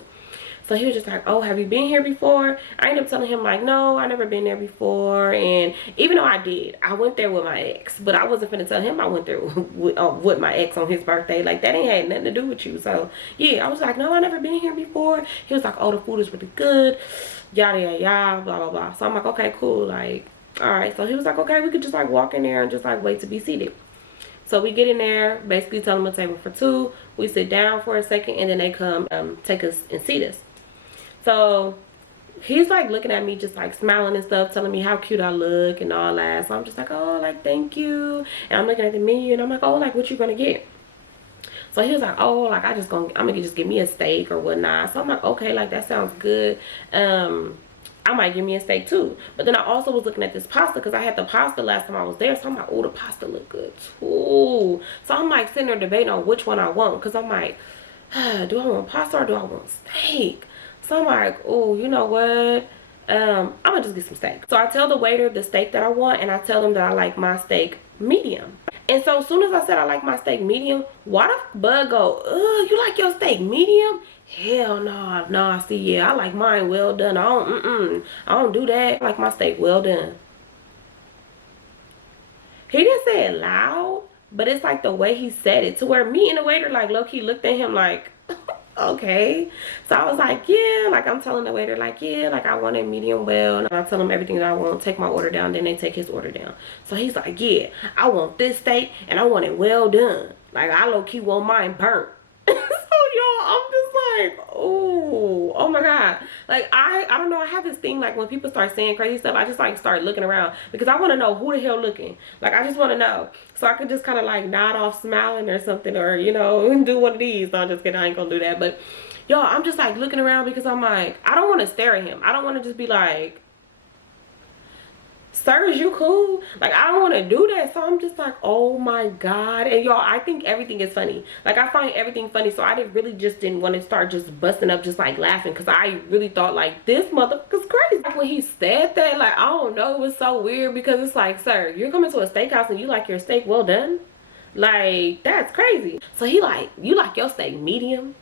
So he was just like, oh, have you been here before? I ended up telling him like, no, I never been there before. And even though I did, I went there with my ex. But I wasn't finna tell him I went there with my ex on his birthday. Like, that ain't had nothing to do with you. So yeah, I was like, no, I never been here before. He was like, oh, the food is really good. Yada, yada, yada, blah, blah, blah. So I'm like, okay, cool. Like, all right. So he was like, okay, we could just like walk in there and just like wait to be seated. So we get in there, basically tell them a table for two. We sit down for a second and then they come take us and seat us. So he's like looking at me just like smiling and stuff, telling me how cute I look and all that. So I'm just like, oh, like, thank you. And I'm looking at the menu and I'm like, oh, like, what you gonna get? So he was like, oh, like, I'm gonna just get me a steak or whatnot. So I'm like, okay, like, that sounds good. I might give me a steak too. But then I also was looking at this pasta because I had the pasta last time I was there. So I'm like, oh, the pasta look good too. So I'm like sitting there debating on which one I want because I'm like, do I want pasta or do I want steak? So I'm like, oh, you know what? I'm gonna just get some steak. So I tell the waiter the steak that I want, and I tell them that I like my steak medium. And so as soon as I said I like my steak medium, why the bug go, you like your steak medium? Hell no, no. See, yeah, I like mine well done. I don't do that. I like my steak well done. He didn't say it loud, but it's like the way he said it to where me and the waiter like low-key looked at him like okay. So I was like, yeah, like I'm telling the waiter, like, yeah, like I want it medium well. And I tell him everything that I want, take my order down, then they take his order down. So he's like, yeah, I want this steak and I want it well done. Like I low-key want mine burnt. So y'all, I'm just like, oh my God. Like I don't know, I have this thing like when people start saying crazy stuff, I just like start looking around because I want to know who the hell looking. Like I just want to know. So I could just kind of like nod off smiling or something, or you know, do one of these. No, I'm just kidding, I ain't gonna do that. But y'all, I'm just like looking around because I'm like, I don't want to stare at him. I don't want to just be like, sir, is you cool? Like I don't want to do that. So I'm just like, oh my God. And y'all, I think everything is funny. Like I find everything funny. So I didn't want to start just busting up, just like laughing, because I really thought like this motherfucker's crazy. Like when he said that, like I don't know, it was so weird because it's like, sir, you're coming to a steakhouse and you like your steak well done? Like that's crazy. So he like, you like your steak medium?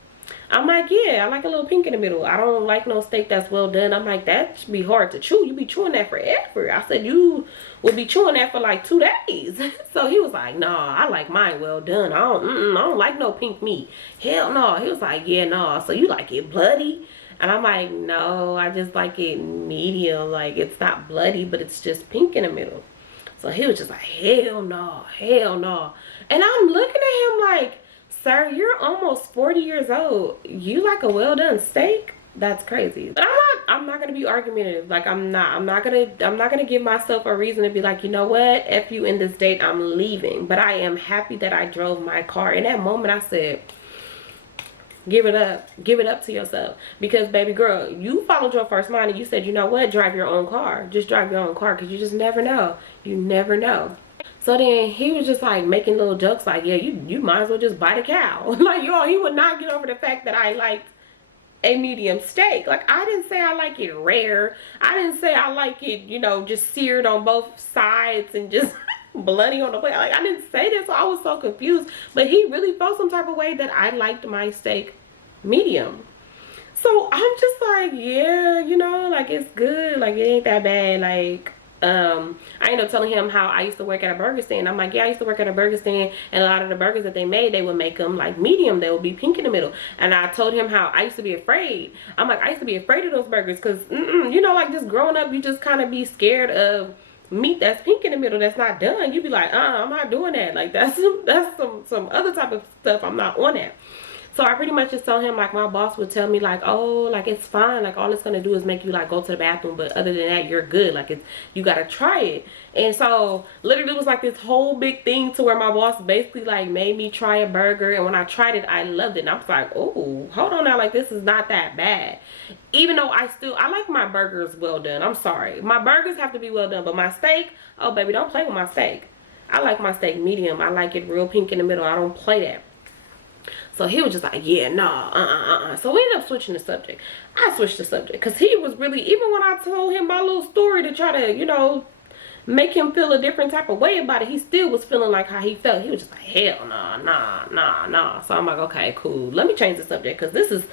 I'm like, yeah, I like a little pink in the middle. I don't like no steak that's well done. I'm like, that should be hard to chew. You be chewing that forever. I said, you will be chewing that for like 2 days. So he was like, nah, I like mine well done. I don't like no pink meat. Hell no. He was like, yeah, no. So you like it bloody? And I'm like, no, I just like it medium. Like it's not bloody, but it's just pink in the middle. So he was just like, hell no, hell no. And I'm looking at him like, sir, you're almost 40 years old. You like a well done steak? That's crazy. But I'm not gonna be argumentative. Like I'm not gonna give myself a reason to be like, you know what, F you in this date, I'm leaving. But I am happy that I drove my car. In that moment I said, give it up to yourself. Because baby girl, you followed your first mind and you said, you know what, drive your own car. Just drive your own car, because you just never know. You never know. So then he was just like making little jokes like, yeah, you might as well just buy the cow. Like, y'all, he would not get over the fact that I liked a medium steak. Like, I didn't say I like it rare. I didn't say I like it, you know, just seared on both sides and just bloody on the plate. Like, I didn't say that, so I was so confused. But he really felt some type of way that I liked my steak medium. So I'm just like, yeah, you know, like it's good. Like, it ain't that bad. Like, I ended up telling him how I used to work at a burger stand. I'm like, yeah, I used to work at a burger stand, and a lot of the burgers that they made, they would make them like medium. They would be pink in the middle. And I told him how I used to be afraid. I'm like, I used to be afraid of those burgers because, you know, like just growing up, you just kind of be scared of meat that's pink in the middle that's not done. You be like, I'm not doing that. Like that's some other type of stuff. I'm not on that. So I pretty much just told him, like, my boss would tell me, like, oh, like, it's fine. Like, all it's going to do is make you, like, go to the bathroom. But other than that, you're good. Like, it's, you got to try it. And so, literally, it was, like, this whole big thing to where my boss basically, like, made me try a burger. And when I tried it, I loved it. And I was like, oh, hold on now. Like, this is not that bad. Even though I like my burgers well done. I'm sorry. My burgers have to be well done. But my steak, oh, baby, don't play with my steak. I like my steak medium. I like it real pink in the middle. I don't play that. So he was just like, yeah, nah, So we ended up switching the subject. I switched the subject because he was really, even when I told him my little story to try to, you know, make him feel a different type of way about it, he still was feeling like how he felt. He was just like, hell nah. So I'm like, okay, cool. Let me change the subject because this is,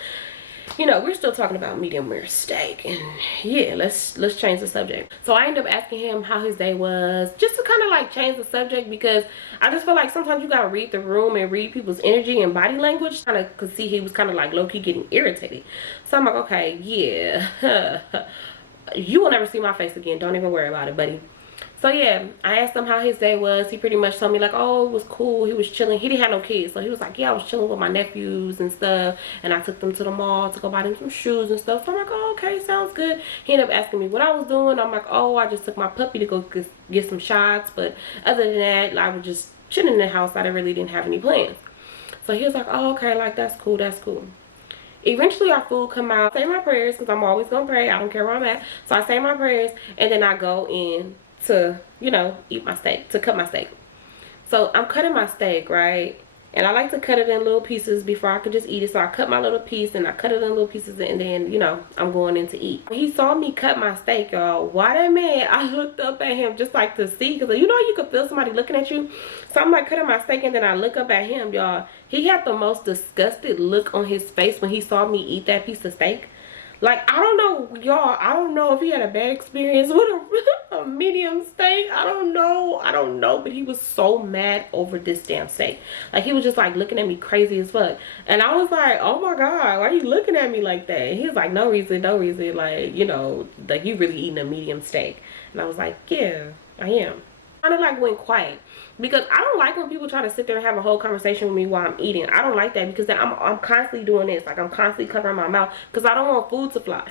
you know, we're still talking about medium rare steak, and yeah, let's change the subject. So I ended up asking him how his day was, just to kind of like change the subject, because I just feel like sometimes you gotta read the room and read people's energy and body language. Kind of could see he was kind of like low-key getting irritated. So I'm like, okay, yeah, you will never see my face again. Don't even worry about it, buddy. So yeah, I asked him how his day was. He pretty much told me like, oh, it was cool. He was chilling. He didn't have no kids. So he was like, yeah, I was chilling with my nephews and stuff. And I took them to the mall to go buy them some shoes and stuff. So I'm like, oh, okay, sounds good. He ended up asking me what I was doing. I'm like, oh, I just took my puppy to go get some shots. But other than that, I was just chilling in the house. I really didn't have any plans. So he was like, oh, okay, like that's cool, that's cool. Eventually our food come out. I say my prayers because I'm always going to pray. I don't care where I'm at. So I say my prayers and then I go in to, you know, eat my steak, to cut my steak. So I'm cutting my steak, right? And I like to cut it in little pieces before I could just eat it. So I cut my little piece and I cut it in little pieces, and then, you know, I'm going in to eat. When he saw me cut my steak, y'all, why that man, I looked up at him just like to see, because you know you could feel somebody looking at you. So I'm like cutting my steak and then I look up at him, y'all. He had the most disgusted look on his face when he saw me eat that piece of steak. Like, I don't know, y'all, I don't know if he had a bad experience with a medium steak. I don't know don't know, but he was so mad over this damn steak. Like, he was just like looking at me crazy as fuck. And I was like, oh my God, why are you looking at me like that? And he was like, no reason, no reason. Like, you know, like, you really eating a medium steak. And I was like, yeah, I am. Kind of like went quiet, because I don't like when people try to sit there and have a whole conversation with me while I'm eating. I don't like that, because then I'm constantly doing this. Like, I'm constantly covering my mouth because I don't want food to fly.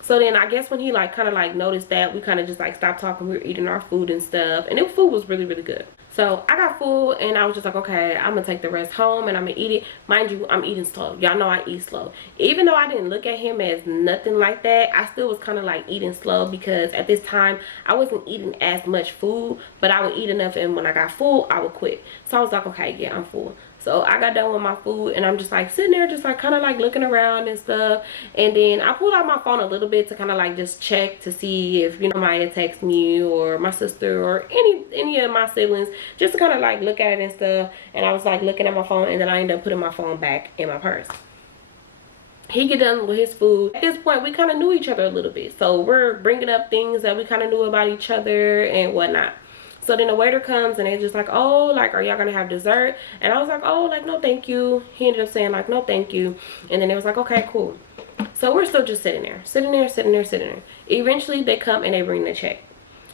So then I guess when he like kind of like noticed that, we kind of just like stopped talking. We were eating our food and stuff, and the food was really, really good. So I got full, and I was just like, okay, I'm gonna take the rest home and I'm gonna eat it. Mind you, I'm eating slow. Y'all know I eat slow. Even though I didn't look at him as nothing like that, I still was kind of like eating slow, because at this time I wasn't eating as much food, but I would eat enough, and when I got full I would quit. So I was like, okay, yeah, I'm full. So I got done with my food, and I'm just like sitting there just like kind of like looking around and stuff. And then I pulled out my phone a little bit to kind of like just check to see if, you know, Maya texted me or my sister or any of my siblings, just to kind of like look at it and stuff. And I was like looking at my phone, and then I ended up putting my phone back in my purse. He get done with his food. At this point, we kind of knew each other a little bit, so we're bringing up things that we kind of knew about each other and whatnot. So then the waiter comes, and they're just like, oh, like, are y'all gonna have dessert? And I was like, oh, like, no thank you. He ended up saying like, no thank you. And then it was like, okay, cool. So we're still just sitting there. Eventually they come and they bring the check.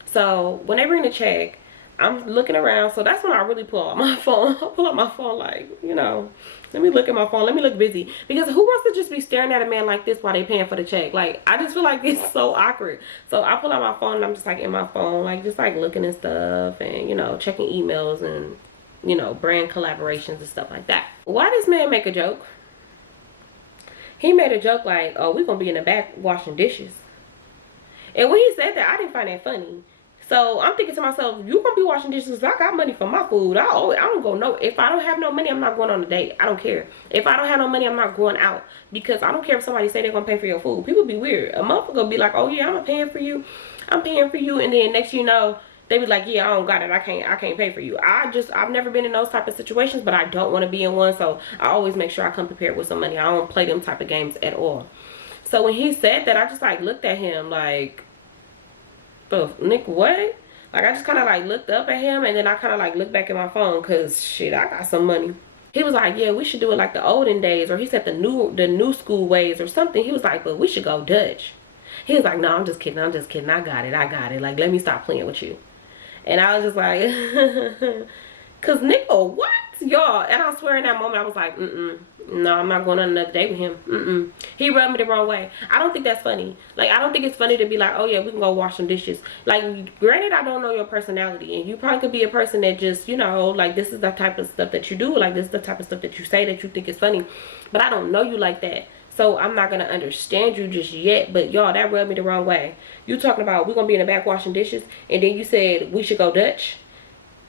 So when they bring the check, I'm looking around. So that's when I really pull out my phone. I pull out my phone like, you know, let me look at my phone. Let me look busy. Because who wants to just be staring at a man like this while they paying for the check? Like, I just feel like it's so awkward. So I pull out my phone, and I'm just like in my phone, like just like looking and stuff, and, you know, checking emails and, you know, brand collaborations and stuff like that. Why this man make a joke? He made a joke like, oh, we're gonna be in the back washing dishes. And when he said that, I didn't find that funny. So I'm thinking to myself, you gonna be washing dishes? I got money for my food. I don't go no. If I don't have no money, I'm not going on a date. I don't care. If I don't have no money, I'm not going out, because I don't care if somebody say they're gonna pay for your food. People be weird. A motherfucker be like, oh yeah, I'm paying for you. I'm paying for you, and then next you know, they be like, yeah, I don't got it. I can't pay for you. I've never been in those type of situations, but I don't want to be in one. So I always make sure I come prepared with some money. I don't play them type of games at all. So when he said that, I just like looked at him like, oh, Nick, what? Like, I just kind of like looked up at him, and then I kind of like looked back at my phone, because shit, I got some money. He was like, yeah, we should do it like the olden days, or he said the new school ways or something. He was like, but we should go Dutch. He was like, no, I'm just kidding. I got it. Like, let me stop playing with you. And I was just like, cause nigga, what? Y'all, and I swear in that moment I was like, no, I'm not going on another date with him. He rubbed me the wrong way. I don't think that's funny. Like, I don't think it's funny to be like, oh yeah, we can go wash some dishes. Like, granted, I don't know your personality, and you probably could be a person that just, you know, like, this is the type of stuff that you do, like, this is the type of stuff that you say that you think is funny, but I don't know you like that. So I'm not gonna understand you just yet. But y'all, that rubbed me the wrong way. You talking about we're gonna be in the back washing dishes, and then you said we should go Dutch.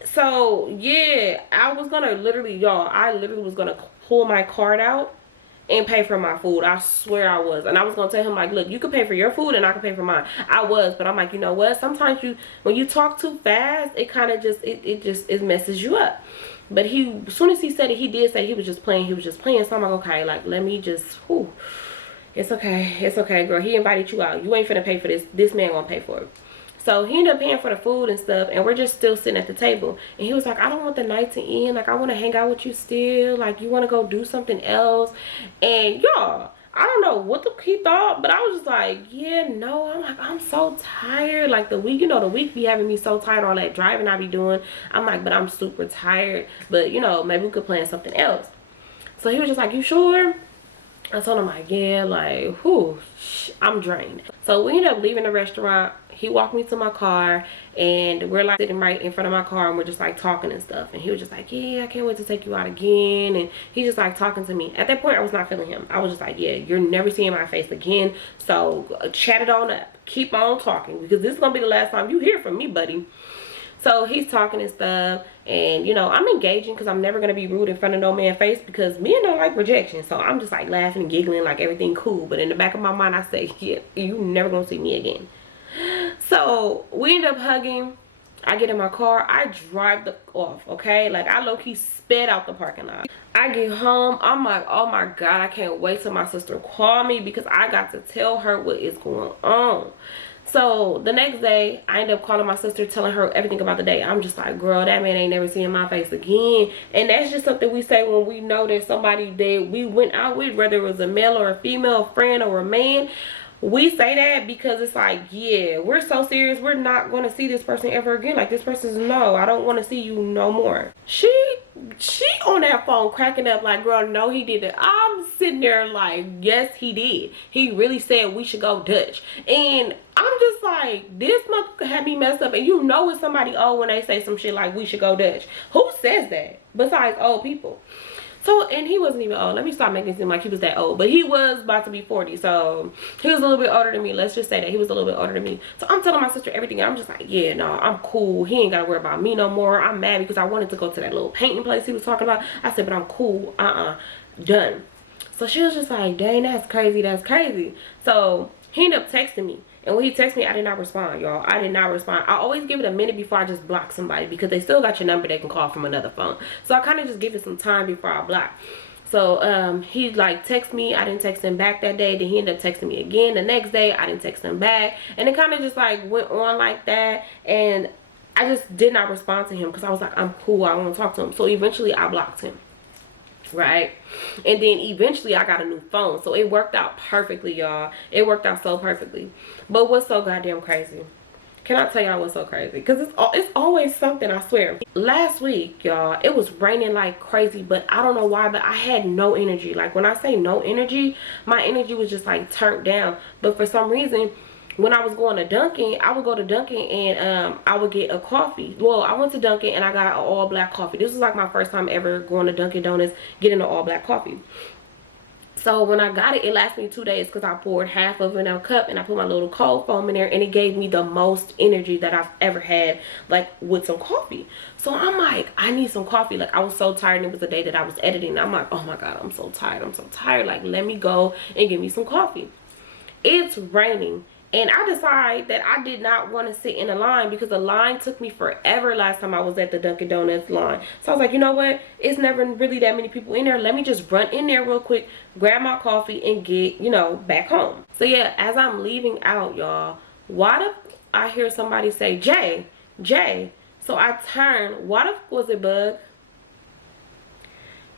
So yeah, I was gonna literally, y'all, I literally was gonna pull my card out and pay for my food. I swear I was. And I was gonna tell him like, look, you can pay for your food and I can pay for mine. I was, but I'm like, you know what, sometimes when you talk too fast, it kind of just it messes you up. But as soon as he said it, he did say he was just playing. So I'm like, okay, like, let me just, whew. It's okay, girl. He invited you out. You ain't finna pay for this. This man gonna pay for it. So he ended up paying for the food and stuff, and we're just still sitting at the table. And he was like, I don't want the night to end. Like, I want to hang out with you still. Like, you want to go do something else? And y'all, I don't know what he thought, but I was just like, yeah, no. I'm like, I'm so tired. Like, the week, you know, the week be having me so tired, all that driving I be doing. I'm like, but I'm super tired. But, you know, maybe we could plan something else. So he was just like, you sure? I told him like, yeah, like, whew, I'm drained. So we ended up leaving the restaurant. He walked me to my car, and we're like sitting right in front of my car, and we're just like talking and stuff. And he was just like, yeah, I can't wait to take you out again. And he's just like talking to me. At that point, I was not feeling him. I was just like, yeah, you're never seeing my face again. So chat it on up. Keep on talking, because this is gonna be the last time you hear from me, buddy. So he's talking and stuff, and you know, I'm engaging because I'm never gonna be rude in front of no man's face, because men don't like rejection. So I'm just like laughing and giggling like everything cool, but in the back of my mind I say, yeah, you never gonna see me again. So we end up hugging. I get in my car, I drive off, okay? Like, I low-key sped out the parking lot. I get home, I'm like, oh my God, I can't wait till my sister call me, because I got to tell her what is going on. So the next day, I ended up calling my sister, telling her everything about the day. I'm just like, girl, that man ain't never seeing my face again. And that's just something we say when we know that somebody that we went out with, whether it was a male or a female, a friend or a man. We say that because it's like, yeah, we're so serious. We're not going to see this person ever again. Like, this person's no, I don't want to see you no more. She on that phone cracking up like, girl, no, he didn't. I'm sitting there like, yes, he did. He really said we should go Dutch. And I'm just like, this motherfucker had me messed up. And you know it's somebody old when they say some shit like we should go Dutch. Who says that besides old people? So, and he wasn't even old. Let me stop making it seem like he was that old. But he was about to be 40. So, he was a little bit older than me. Let's just say that. He was a little bit older than me. So, I'm telling my sister everything. I'm just like, yeah, no, I'm cool. He ain't got to worry about me no more. I'm mad because I wanted to go to that little painting place he was talking about. I said, but I'm cool. Done. So, she was just like, dang, that's crazy. That's crazy. So, he ended up texting me. And when he texted me, I did not respond, y'all. I did not respond. I always give it a minute before I just block somebody because they still got your number they can call from another phone. So I kind of just give it some time before I block. So he like text me. I didn't text him back that day. Then he ended up texting me again the next day. I didn't text him back. And it kind of just like went on like that. And I just did not respond to him because I was like, I'm cool. I want to talk to him. So eventually I blocked him. Right, and then eventually I got a new phone, so it worked out perfectly, y'all. It worked out so perfectly. But what's so goddamn crazy, can I tell y'all what's so crazy? Because it's always something, I swear. Last week, y'all, it was raining like crazy, but I don't know why, but I had no energy. Like, when I say no energy, my energy was just like turned down. But for some reason, when I was going to Dunkin', I would go to Dunkin' and I would get a coffee. Well, I went to Dunkin' and I got an all black coffee. This was like my first time ever going to Dunkin' Donuts, getting an all black coffee. So when I got it, it lasted me 2 days because I poured half of it in a cup and I put my little cold foam in there, and it gave me the most energy that I've ever had, like, with some coffee. So I'm like, I need some coffee. Like, I was so tired, and it was the day that I was editing. I'm like, oh my God, I'm so tired. I'm so tired. Like, let me go and get me some coffee. It's raining. And I decided that I did not want to sit in a line because the line took me forever last time I was at the Dunkin' Donuts line. So I was like, you know what? It's never really that many people in there. Let me just run in there real quick, grab my coffee, and get, you know, back home. So yeah, as I'm leaving out, y'all, why the I hear somebody say, Jay. So I turn. Why the was it Bug?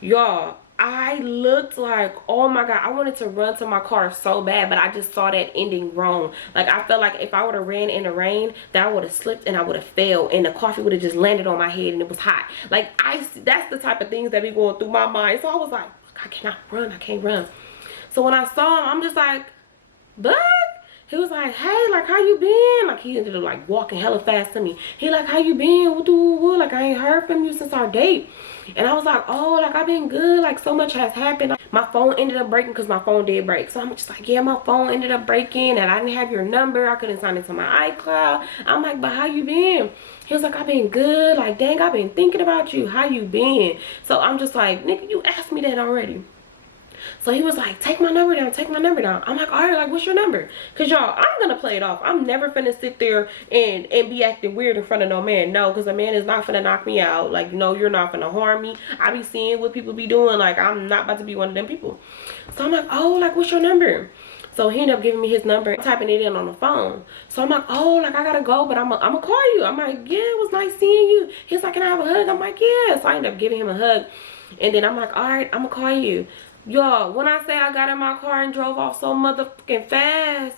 Y'all, I looked like, oh my God, I wanted to run to my car so bad, but I just saw that ending wrong. Like, I felt like if I would have ran in the rain, that I would have slipped and I would have fell, and the coffee would have just landed on my head and it was hot. Like, that's the type of things that be going through my mind. So I was like, I cannot run, I can't run. So when I saw him, I'm just like, Bud? He was like, hey, like, how you been? Like, he ended up like walking hella fast to me. He like, how you been? Like, I ain't heard from you since our date. And I was like, oh, like, I've been good. Like, so much has happened. My phone ended up breaking because my phone did break. So I'm just like, yeah, my phone ended up breaking and I didn't have your number. I couldn't sign into my iCloud. I'm like, but how you been? He was like, I've been good. Like, dang, I've been thinking about you. How you been? So I'm just like, nigga, you asked me that already. So he was like, take my number down, take my number down. I'm like, all right, like, what's your number? Because, y'all, I'm going to play it off. I'm never finna sit there and be acting weird in front of no man. No, because a man is not finna knock me out. Like, no, you're not finna harm me. I be seeing what people be doing. Like, I'm not about to be one of them people. So I'm like, oh, like, what's your number? So he ended up giving me his number, typing it in on the phone. So I'm like, oh, like, I gotta go, but I'm gonna call you. I'm like, yeah, it was nice seeing you. He's like, can I have a hug? I'm like, yeah. So I ended up giving him a hug. And then I'm like, all right, I'm gonna call you. Y'all, when I say I got in my car and drove off so motherfucking fast,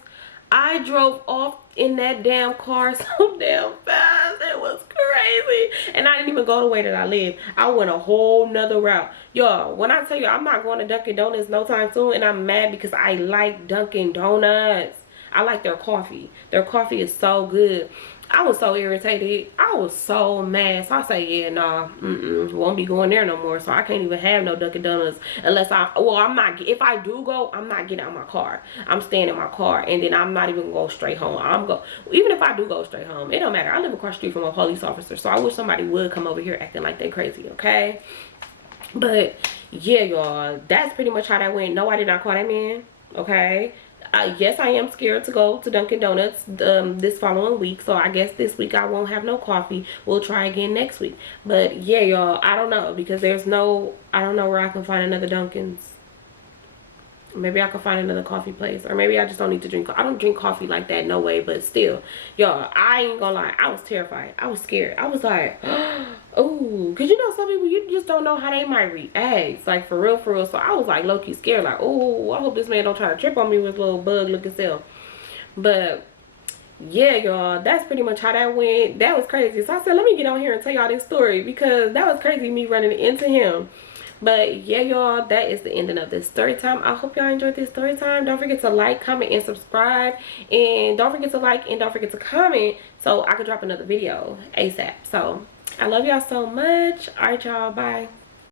I drove off in that damn car so damn fast. It was crazy. And I didn't even go the way that I live. I went a whole nother route. Y'all, when I tell you I'm not going to Dunkin' Donuts no time soon, and I'm mad because I like Dunkin' Donuts. I like their coffee. Their coffee is so good. I was so irritated. I was so mad. So I say, yeah, nah, won't be going there no more. So I can't even have no Dunkin' Donuts unless I'm not, if I do go, I'm not getting out of my car. I'm staying in my car, and then I'm not even gonna go straight home. Even if I do go straight home, it don't matter. I live across the street from a police officer, so I wish somebody would come over here acting like they crazy, okay? But yeah, y'all, that's pretty much how that went. No, I did not call that man, okay? Yes, I am scared to go to Dunkin' Donuts this following week. So I guess this week I won't have no coffee. We'll try again next week. But yeah, y'all, I don't know, because I don't know where I can find another Dunkin's. Maybe I could find another coffee place, or maybe I just don't need to drink. I don't drink coffee like that, no way. But still, y'all, I ain't gonna lie, I was terrified. I was scared. I was like, oh, cause you know some people, you just don't know how they might react, like for real, for real. So I was like low key scared, like, oh, I hope this man don't try to trip on me with little bug looking self. But yeah, y'all, that's pretty much how that went. That was crazy. So I said, let me get on here and tell y'all this story, because that was crazy, me running into him. But yeah, y'all, that is the ending of this story time. I hope y'all enjoyed this story time. Don't forget to like, comment, and subscribe. And don't forget to like and don't forget to comment so I could drop another video ASAP. So I love y'all so much. All right, y'all, bye.